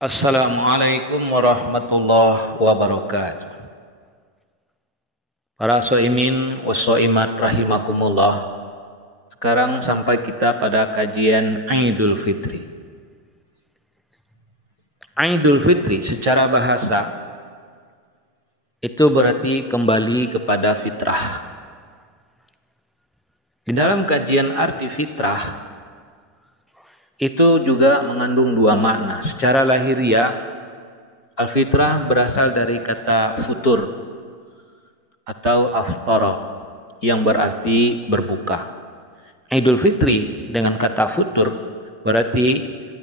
Assalamualaikum warahmatullahi wabarakatuh. Para shaimin wa shaimat rahimakumullah. Sekarang sampai kita pada kajian Idul Fitri. Idul Fitri secara bahasa itu berarti kembali kepada fitrah. Di dalam kajian arti fitrah itu juga mengandung dua makna. Secara lahiriah, al-fitrah berasal dari kata futur atau aftara yang berarti berbuka. Idul Fitri dengan kata futur berarti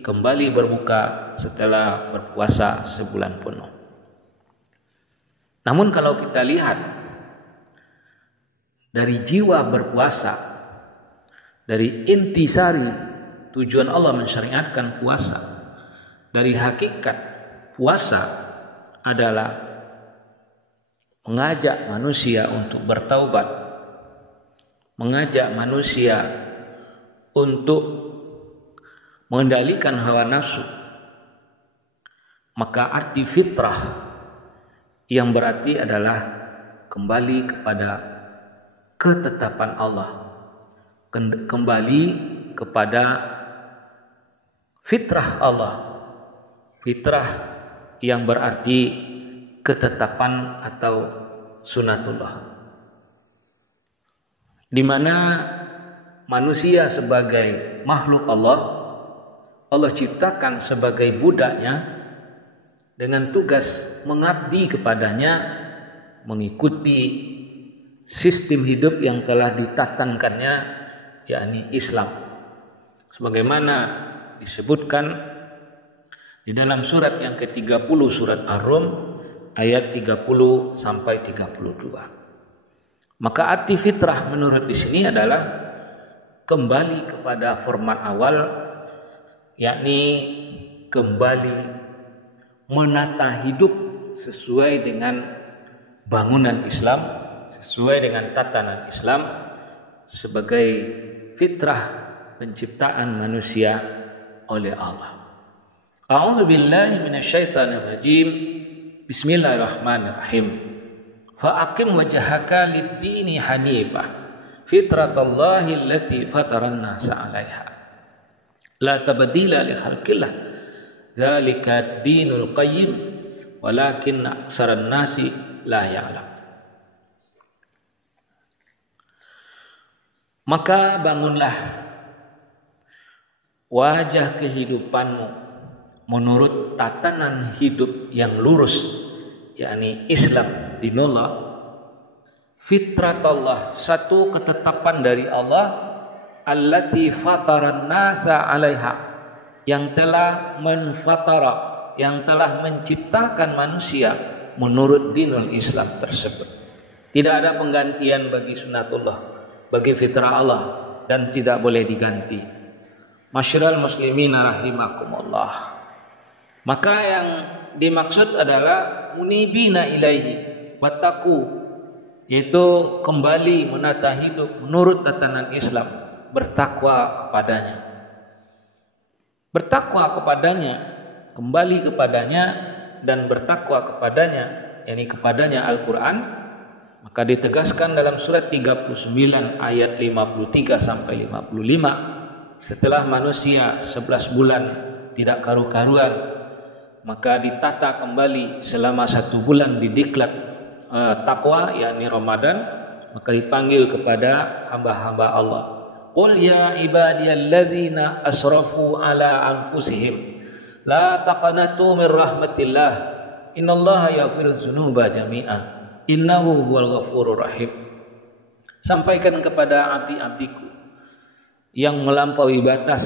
kembali berbuka setelah berpuasa sebulan penuh. Namun kalau kita lihat dari jiwa berpuasa, dari intisari tujuan Allah mensyariatkan puasa, dari hakikat puasa adalah mengajak manusia untuk bertaubat, mengajak manusia untuk mengendalikan hawa nafsu. Maka arti fitrah yang berarti adalah kembali kepada ketetapan Allah, kembali kepada fitrah Allah, fitrah yang berarti ketetapan atau sunatullah, di mana manusia sebagai makhluk Allah ciptakan sebagai budaknya dengan tugas mengabdi kepadanya, mengikuti sistem hidup yang telah ditatankannya, yakni Islam. Sebagaimana disebutkan di dalam surat yang ke-30 surat Ar-Rum ayat 30 sampai 32. Maka arti fitrah menurut di sini adalah kembali kepada format awal, yakni kembali menata hidup sesuai dengan bangunan Islam, sesuai dengan tatanan Islam sebagai fitrah penciptaan manusia oleh Allah. A'udzu billahi minasyaitonir rajim. Bismillahirrahmanirrahim. Fa aqim wajhaka lid-dini hanifah fitratallahi allati fataran nasa 'alaiha. La tabdila li khalqillah. Dzalika ad-dinul qayyim walakin aktsaran nasi la ya'lam. Maka bangunlah wajah kehidupanmu menurut tatanan hidup yang lurus, yakni Islam dinullah, fitratullah, satu ketetapan dari Allah, allati fataran nasa 'alaiha, yang telah menfatara, yang telah menciptakan manusia menurut dinul Islam tersebut. Tidak ada penggantian bagi sunatullah, bagi fitrah Allah, dan tidak boleh diganti. Masyiral muslimin rahimakumullah. Maka yang dimaksud adalah munibina ilaihi wattaqu, yaitu kembali menata hidup menurut tatanan Islam, bertakwa kepadanya. Bertakwa kepadanya, kembali kepadanya dan bertakwa kepadanya, yakni kepadanya Al-Qur'an. Maka ditegaskan dalam surat 39 ayat 53 sampai 55, setelah manusia 11 bulan tidak karu-karuan, maka ditata kembali selama 1 bulan didiklat takwa, yakni Ramadan. Maka dipanggil kepada hamba-hamba Allah, qul ya ibadiyalladzina asrafu ala anfusihim la taqnatu min rahmatillah innallaha yaghfiru dzunuba jami'an innahu huwal ghafurur rahim. Sampaikan kepada abdi-abdiku yang melampaui batas,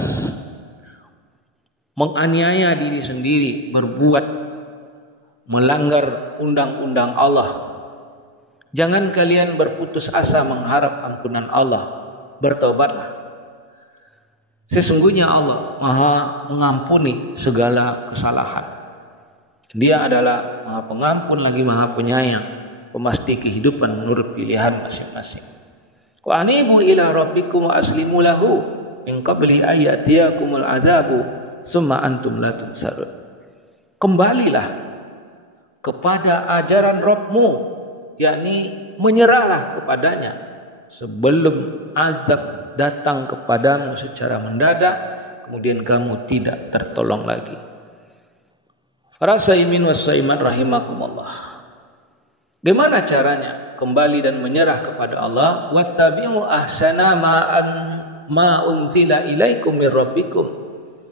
menganiaya diri sendiri, berbuat melanggar undang-undang Allah, jangan kalian berputus asa mengharap ampunan Allah. Bertobatlah. Sesungguhnya Allah Maha mengampuni segala kesalahan. Dia adalah Maha Pengampun lagi Maha Penyayang, pemasti kehidupan menurut pilihan masing-masing. Wa anibu ila rabbikum wa aslimu lahu min qabli ayatiyakumul azabu summa antum la tunsarun. kembalilah kepada ajaran Rabbmu, yakni menyerahlah kepadanya sebelum azab datang kepadamu secara mendadak, kemudian kamu tidak tertolong lagi. Para saimin was saimat rahimakumullah. Bagaimana caranya kembali dan menyerah kepada Allah? Wattabi'u ahsana ma unzila ilaikum min rabbikum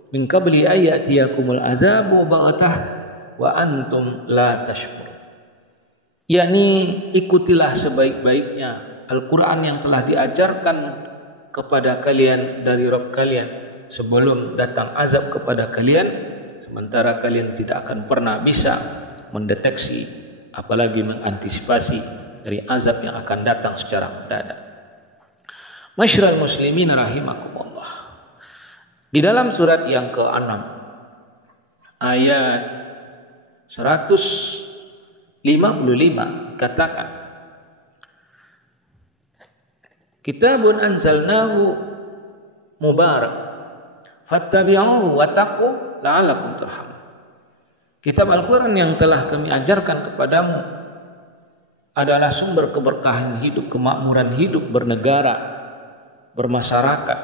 min qabli ayatiyakumul azabu baghtah wa antum la tashkurun. yakni ikutilah sebaik-baiknya Al-Quran yang telah diajarkan kepada kalian dari Rabb kalian sebelum datang azab kepada kalian, sementara kalian tidak akan pernah bisa mendeteksi apalagi mengantisipasi dari azab yang akan datang secara mendadak. Masyarul muslimin rahimakumullah. Di dalam surat yang ke-6 ayat 155 katakan, Kitabun anzalnahu mubarak fattabi'uhu wattaqu la'allakum turhamun. Kitab Al-Quran yang telah kami ajarkan kepadamu adalah sumber keberkahan hidup, kemakmuran hidup, bernegara, bermasyarakat,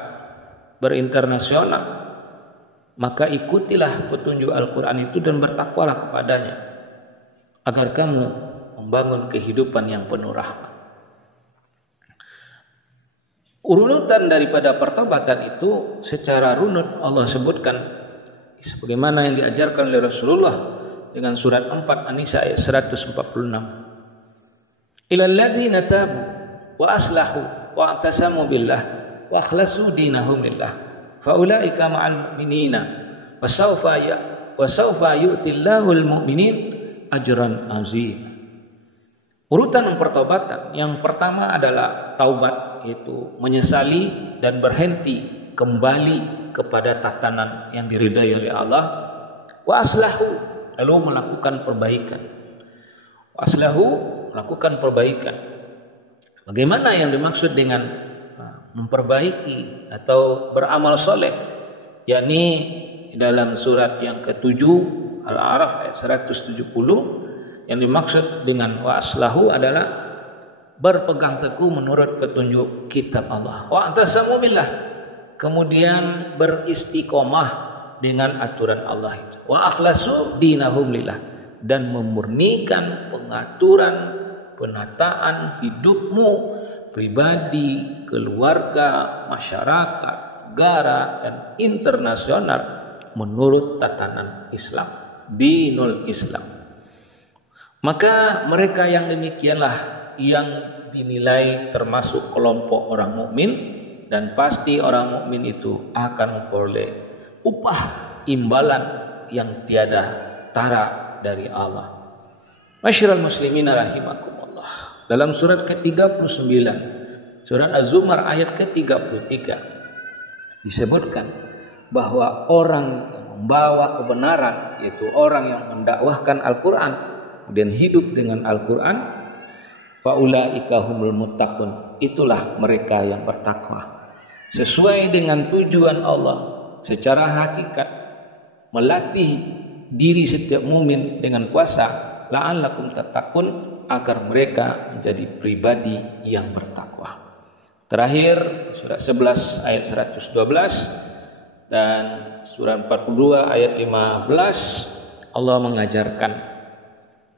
berinternasional. Maka ikutilah petunjuk Al-Quran itu dan bertakwalah kepadanya agar kamu membangun kehidupan yang penuh rahmat. Urutan daripada pertobatan itu secara runut Allah sebutkan sebagaimana yang diajarkan oleh Rasulullah dengan surat 4 An-Nisa ayat 146. Ilal ladzina tabu wa aslahu wa atasamu billah wa akhlasu dinahum lillah fa ulaika ma'al mu'minina wa sawfa yu'tillahu al-mu'minin ajran azim. Urutan pertobatan yang pertama adalah taubat, yaitu menyesali dan berhenti kembali kepada tatanan yang diridai oleh Allah. Wa aslahu, lalu melakukan perbaikan. Wa aslahu, melakukan perbaikan. Bagaimana yang dimaksud dengan memperbaiki atau beramal soleh? Yakni dalam surat yang ke-7 Al-A'raf ayat 170 yang dimaksud dengan wa aslahu adalah berpegang teguh menurut petunjuk kitab Allah. Wa antasamu billah, kemudian beristiqomah dengan aturan Allah itu. Wa akhlasu dinahum lillah, dan memurnikan pengaturan penataan hidupmu pribadi, keluarga, masyarakat, negara dan internasional menurut tatanan Islam, dinul Islam. Maka mereka yang demikianlah yang dinilai termasuk kelompok orang mukmin, dan pasti orang mukmin itu akan memperoleh upah imbalan yang tiada tara dari Allah. Masyarul muslimin rahimakumullah. Dalam surat ke-39 surat Az-Zumar ayat ke-33 disebutkan bahwa orang yang membawa kebenaran, yaitu orang yang mendakwahkan Al-Quran kemudian hidup dengan Al-Quran, faulaika humul muttaqun, itulah mereka yang bertakwa sesuai dengan tujuan Allah secara hakikat, melatih diri setiap mukmin dengan puasa la'allakum tattaqun, agar mereka menjadi pribadi yang bertakwa. Terakhir surat 11 ayat 112 dan surat 42 ayat 15 Allah mengajarkan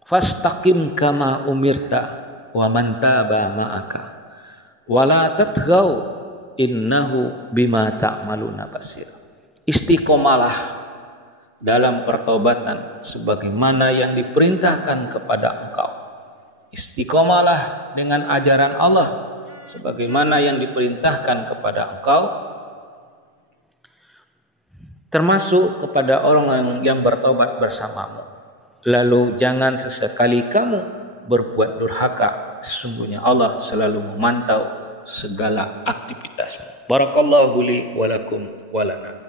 fastaqim kama umirta wa man taba ma'aka wa la tatghaw innahu bima ta'maluna basir. Istiqomalah dalam pertobatan sebagaimana yang diperintahkan kepada engkau. Istiqomalah dengan ajaran Allah sebagaimana yang diperintahkan kepada engkau, termasuk kepada orang yang bertobat bersamamu. Lalu jangan sesekali kamu berbuat durhaka, sesungguhnya Allah selalu memantau segala aktivitasmu. Barakallahu li wa lakum wa lana.